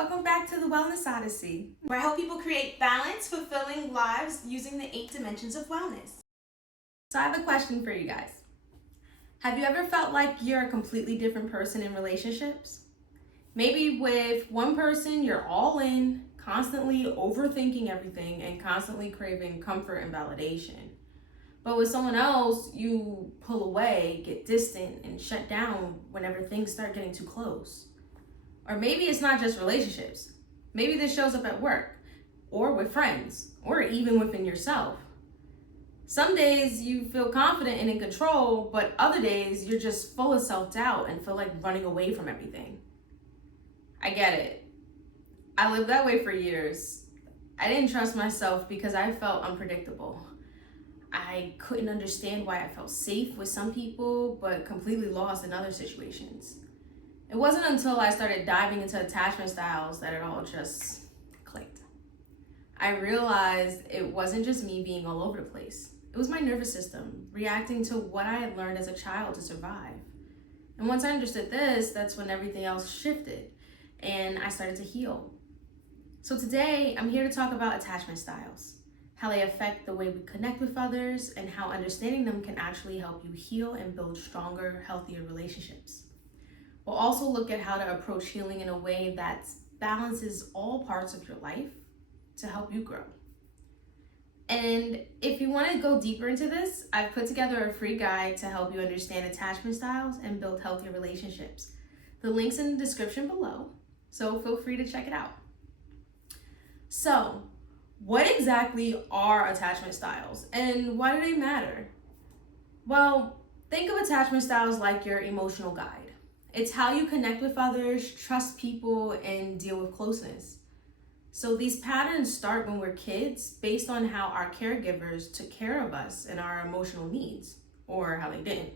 Welcome back to the Wellness Odyssey, where I help people create balanced, fulfilling lives using the 8 dimensions of wellness. So I have a question for you guys. Have you ever felt like you're a completely different person in relationships? Maybe with one person, you're all in, constantly overthinking everything and constantly craving comfort and validation. But with someone else, you pull away, get distant, and shut down whenever things start getting too close. Or maybe it's not just relationships. Maybe this shows up at work, or with friends, or even within yourself. Some days you feel confident and in control, but other days you're just full of self-doubt and feel like running away from everything. I get it. I lived that way for years. I didn't trust myself because I felt unpredictable. I couldn't understand why I felt safe with some people, but completely lost in other situations. It wasn't until I started diving into attachment styles that it all just clicked. I realized it wasn't just me being all over the place. It was my nervous system reacting to what I had learned as a child to survive. And once I understood this, that's when everything else shifted and I started to heal. So today, I'm here to talk about attachment styles, how they affect the way we connect with others, and how understanding them can actually help you heal and build stronger, healthier relationships. We'll also look at how to approach healing in a way that balances all parts of your life to help you grow. And if you want to go deeper into this, I've put together a free guide to help you understand attachment styles and build healthier relationships. The link's in the description below, so feel free to check it out. So, what exactly are attachment styles and why do they matter? Well, think of attachment styles like your emotional guide. It's how you connect with others, trust people, and deal with closeness. So these patterns start when we're kids based on how our caregivers took care of us and our emotional needs, or how they didn't.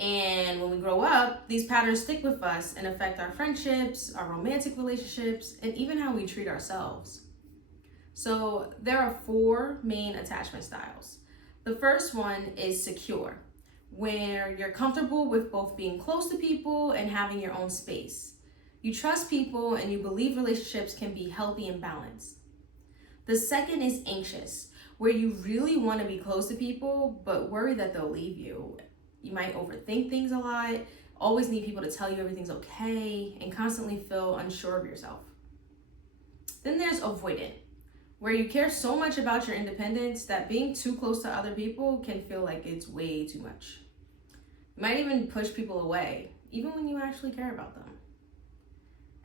And when we grow up, these patterns stick with us and affect our friendships, our romantic relationships, and even how we treat ourselves. So there are 4 main attachment styles. The first one is secure, where you're comfortable with both being close to people and having your own space. You trust people and you believe relationships can be healthy and balanced. The second is anxious, where you really want to be close to people, but worry that they'll leave you. You might overthink things a lot, always need people to tell you everything's okay, and constantly feel unsure of yourself. Then there's avoidant, where you care so much about your independence that being too close to other people can feel like it's way too much. You might even push people away, even when you actually care about them.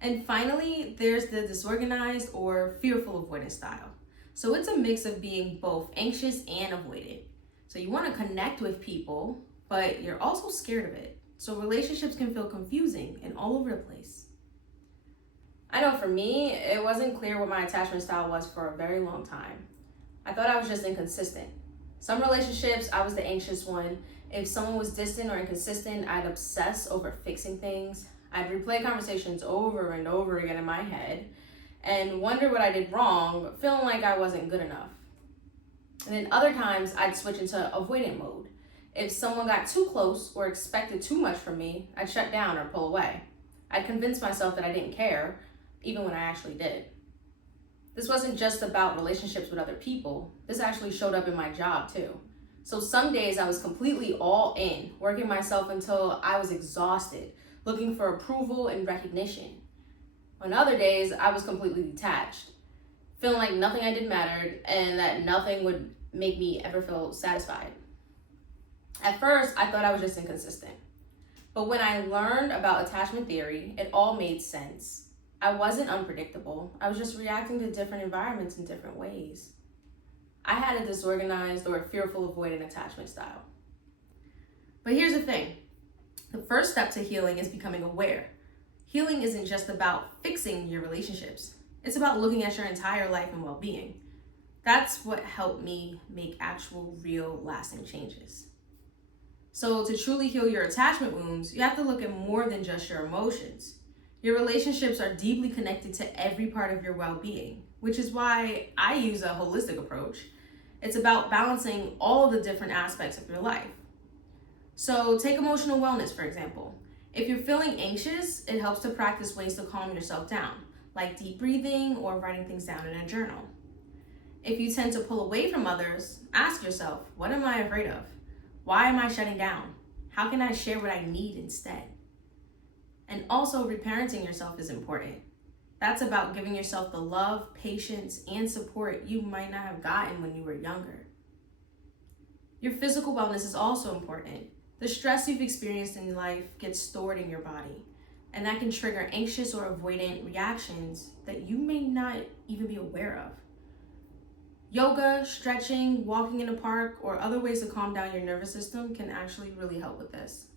And finally, there's the disorganized or fearful avoidant style. So it's a mix of being both anxious and avoidant. So you want to connect with people, but you're also scared of it. So relationships can feel confusing and all over the place. I know for me, it wasn't clear what my attachment style was for a very long time. I thought I was just inconsistent. Some relationships, I was the anxious one. If someone was distant or inconsistent, I'd obsess over fixing things. I'd replay conversations over and over again in my head and wonder what I did wrong, feeling like I wasn't good enough. And then other times, I'd switch into avoidant mode. If someone got too close or expected too much from me, I'd shut down or pull away. I'd convince myself that I didn't care, even when I actually did. This wasn't just about relationships with other people. This actually showed up in my job too. So some days I was completely all in, working myself until I was exhausted, looking for approval and recognition. On other days, I was completely detached, feeling like nothing I did mattered and that nothing would make me ever feel satisfied. At first, I thought I was just inconsistent. But when I learned about attachment theory, it all made sense. I wasn't unpredictable. I was just reacting to different environments in different ways. I had a disorganized or fearful avoidant attachment style. But here's the thing. The first step to healing is becoming aware. Healing isn't just about fixing your relationships. It's about looking at your entire life and well-being. That's what helped me make actual, real, lasting changes. So to truly heal your attachment wounds, you have to look at more than just your emotions. Your relationships are deeply connected to every part of your well-being, which is why I use a holistic approach. It's about balancing all of the different aspects of your life. So take emotional wellness, for example. If you're feeling anxious, it helps to practice ways to calm yourself down, like deep breathing or writing things down in a journal. If you tend to pull away from others, ask yourself, what am I afraid of? Why am I shutting down? How can I share what I need instead? And also, reparenting yourself is important. That's about giving yourself the love, patience, and support you might not have gotten when you were younger. Your physical wellness is also important. The stress you've experienced in life gets stored in your body, and that can trigger anxious or avoidant reactions that you may not even be aware of. Yoga, stretching, walking in a park, or other ways to calm down your nervous system can actually really help with this.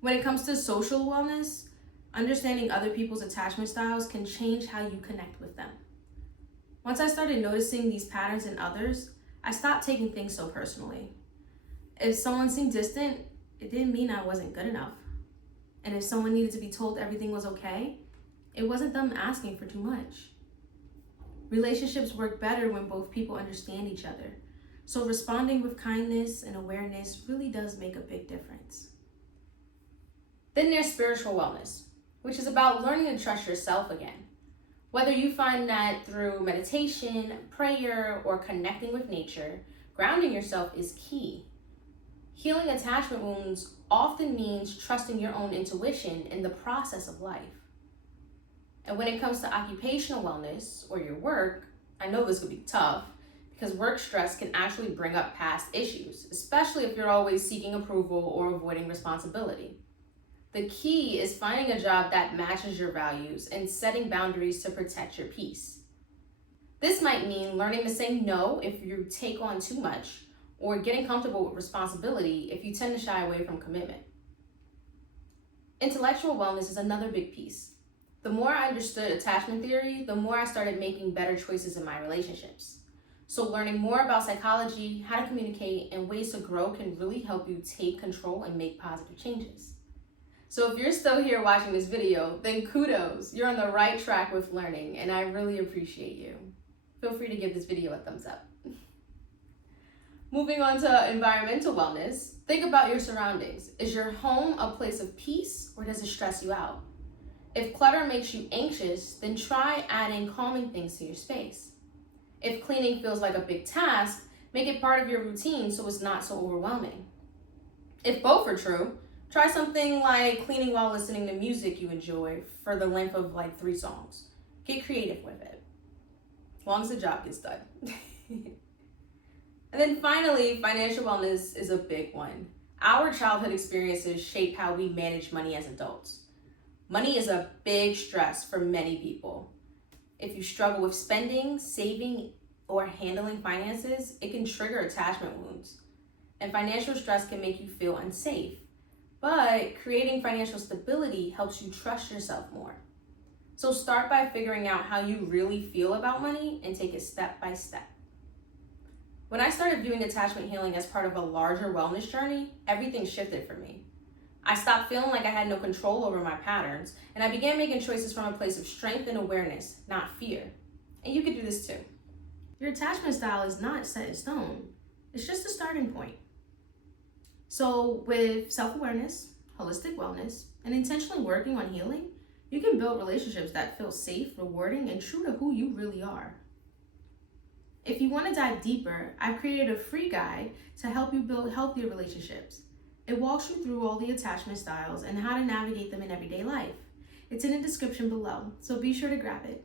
When it comes to social wellness, understanding other people's attachment styles can change how you connect with them. Once I started noticing these patterns in others, I stopped taking things so personally. If someone seemed distant, it didn't mean I wasn't good enough. And if someone needed to be told everything was okay, it wasn't them asking for too much. Relationships work better when both people understand each other. So responding with kindness and awareness really does make a big difference. Then there's spiritual wellness, which is about learning to trust yourself again. Whether you find that through meditation, prayer, or connecting with nature, grounding yourself is key. Healing attachment wounds often means trusting your own intuition in the process of life. And when it comes to occupational wellness or your work, I know this could be tough because work stress can actually bring up past issues, especially if you're always seeking approval or avoiding responsibility. The key is finding a job that matches your values and setting boundaries to protect your peace. This might mean learning to say no if you take on too much, or getting comfortable with responsibility if you tend to shy away from commitment. Intellectual wellness is another big piece. The more I understood attachment theory, the more I started making better choices in my relationships. So learning more about psychology, how to communicate, and ways to grow can really help you take control and make positive changes. So if you're still here watching this video, then kudos, you're on the right track with learning, and I really appreciate you. Feel free to give this video a thumbs up. Moving on to environmental wellness, think about your surroundings. Is your home a place of peace, or does it stress you out? If clutter makes you anxious, then try adding calming things to your space. If cleaning feels like a big task, make it part of your routine so it's not so overwhelming. If both are true, try something like cleaning while listening to music you enjoy for the length of like 3 songs. Get creative with it, as long as the job gets done. And then finally, financial wellness is a big one. Our childhood experiences shape how we manage money as adults. Money is a big stress for many people. If you struggle with spending, saving, or handling finances, it can trigger attachment wounds. And financial stress can make you feel unsafe. But creating financial stability helps you trust yourself more. So start by figuring out how you really feel about money and take it step by step. When I started viewing attachment healing as part of a larger wellness journey, everything shifted for me. I stopped feeling like I had no control over my patterns, and I began making choices from a place of strength and awareness, not fear. And you could do this too. Your attachment style is not set in stone. It's just a starting point. So with self-awareness, holistic wellness, and intentionally working on healing, you can build relationships that feel safe, rewarding, and true to who you really are. If you want to dive deeper, I've created a free guide to help you build healthier relationships. It walks you through all the attachment styles and how to navigate them in everyday life. It's in the description below, so be sure to grab it.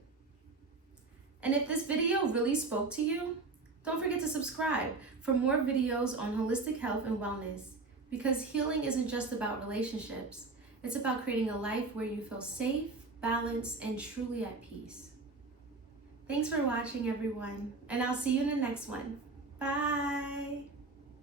And if this video really spoke to you, don't forget to subscribe for more videos on holistic health and wellness, because healing isn't just about relationships. It's about creating a life where you feel safe, balanced, and truly at peace. Thanks for watching, everyone, and I'll see you in the next one. Bye.